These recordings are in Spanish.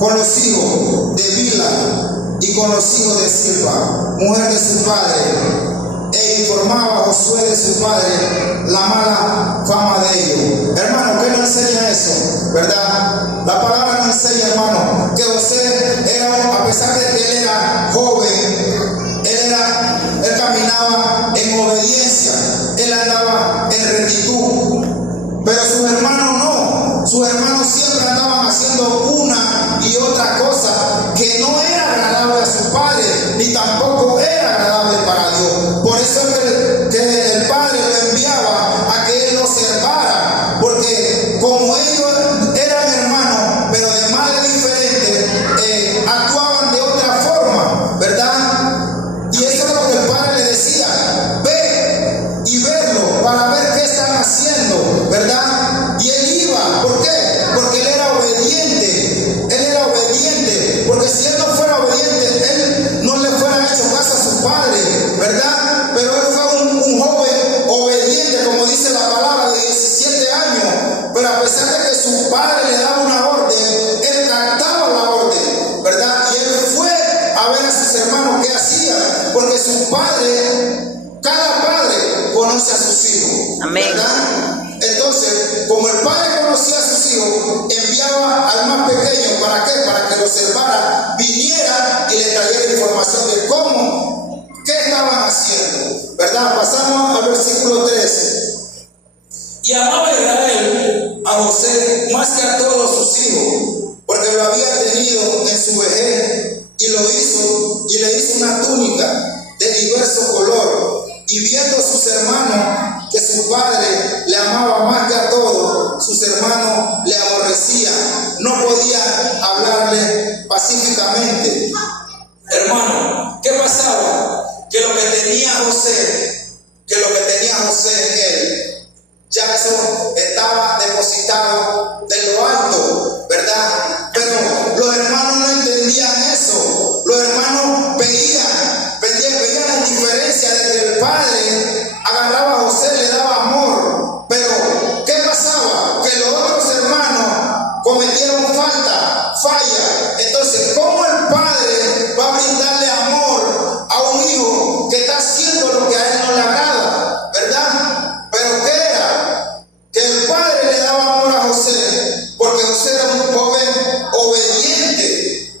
con los hijos de Bilha y con los hijos de Silpa, mujer de su padre, e informaba a Josué de su padre la mala fama de ellos. Hermano, ¿qué nos enseña eso? ¿Verdad? La palabra nos enseña, hermano, que José era, a pesar de que él era joven, él caminaba en obediencia, él andaba en rectitud, pero sus hermanos no. Sus hermanos siempre andaban haciendo una y otra cosa que no era agradable a su padre, ni tampoco era agradable para Dios. Por eso es que el padre lo enviaba a que él lo observara, porque como ellos eran hermanos, pero de madre diferente, actuaban de otra forma, ¿verdad? Y eso es lo que el padre le decía: ve y verlo para ver qué están haciendo, ¿verdad? Y él iba. ¿Por qué? Porque él era obediente. Él era obediente. Porque si él no fuera obediente, él no le fuera hecho caso a su padre, ¿verdad? Pero él fue un joven obediente, como dice la palabra, de 17 años. Pero a pesar de que su padre le daba una orden, él acataba la orden, ¿verdad? Y él fue a ver a sus hermanos qué hacían, porque su padre, cada padre conoce a sus hijos. Amén. ¿Verdad? Entonces, como el padre conocía a sus hijos, enviaba al más pequeño. ¿Para qué? Para que lo observara, viniera y le trajera información de cómo, qué estaban haciendo, ¿verdad? Pasamos al versículo 13. Y amaba Israel a José más que a todos sus hijos, porque lo había tenido en su vejez, y le hizo una túnica de diverso color. Y viendo sus hermanos que su padre le amaba más que a todos, sus hermanos le aborrecían, no podían hablarle pacíficamente. Hermano, ¿qué pasaba? Que lo que tenía José en él, ya eso estaba depositado de lo alto, ¿verdad? Pero los hermanos no entendían eso. Los hermanos veían la diferencia de que el padre agarraba a José, le daba amor. Pero ¿qué pasaba? Que los otros hermanos cometieron falla. Entonces, ¿cómo el padre va a brindarle amor a un hijo que está haciendo lo que a él no le agrada? ¿Verdad? Pero ¿qué era? Que el padre le daba amor a José, porque José era un joven obediente.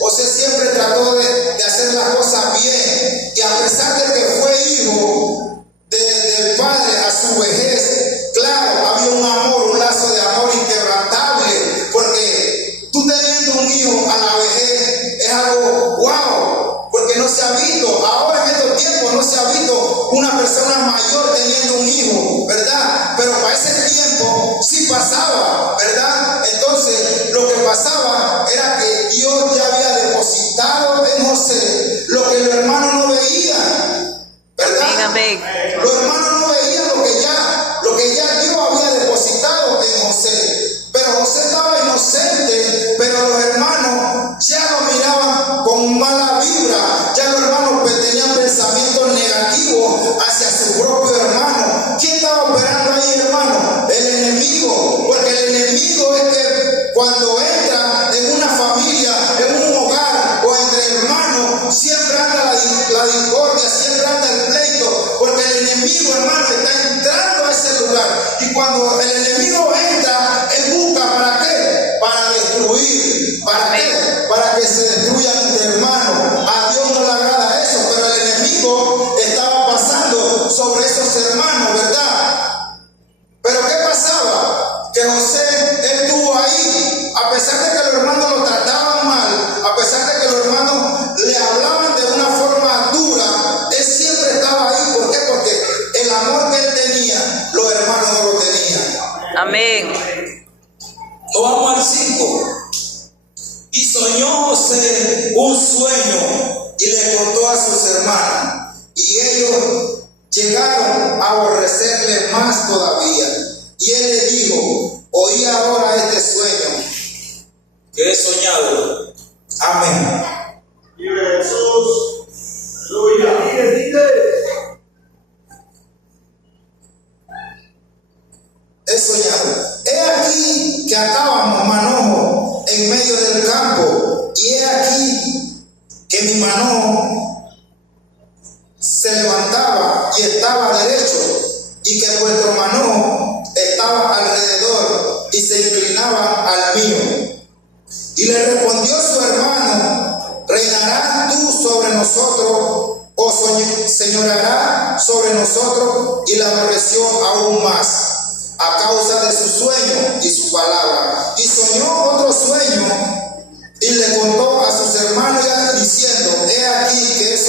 José siempre trató de hacer las cosas bien, y a pesar de que fue hijo del padre a su vejez, claro, había un amor, un lazo de amor inquebrantable, porque tú teniendo un hijo a la vejez es algo wow, porque no se ha visto, ahora en estos tiempos no se ha visto una persona mayor teniendo un hijo, ¿verdad? Pero para ese tiempo sí pasaba, ¿verdad? Entonces lo que pasaba era que Dios ya había depositado en José lo que los hermanos no veían, ¿verdad? Amén. Los hermanos no veían lo que ya Dios había depositado en José. Pero José estaba inocente, pero los hermanos ya lo miraban con mala vibra. Ya los hermanos tenían pensamientos negativos hacia su propio hermano. ¿Quién estaba operando ahí, hermano? El enemigo. Porque el enemigo es que cuando entra en una familia, en un hogar o entre hermanos, siempre anda la discordia, siempre anda el pleito. Porque el enemigo, hermano, está entrando a ese lugar. Y cuando el enemigo entra, él busca ¿para qué? Para destruir. ¿Para qué? Para que se destruyan entre hermanos. A Dios no le agrada eso, pero el enemigo estaba pasando sobre esos hermanos, ¿verdad? Pero ¿qué pasaba? Que José, él estuvo ahí, a pesar de que los hermanos lo trataban mal, a pesar de que los hermanos le hablaban de una forma dura, él siempre estaba ahí. ¿Por qué? Porque el amor que él tenía, los hermanos no lo tenían. Amén. Nos vamos al 5. Y soñó José un sueño y le contó a sus hermanos, y ellos llegaron a aborrecerle más todavía. Y él le dijo: oí ahora este sueño que he soñado. Amén. Vive Jesús. Aleluya. He soñado. He aquí que atábamos manojo en medio del campo, y he aquí que mi mano se levantaba y estaba derecho, y que vuestro mano estaba alrededor y se inclinaba al mío. Y le respondió su hermano: ¿reinarás tú sobre nosotros o señorearás sobre nosotros? Y la aborreció aún más a causa de su sueño y su palabra. Y soñó otro sueño y le contó a sus hermanos diciendo: he aquí que eso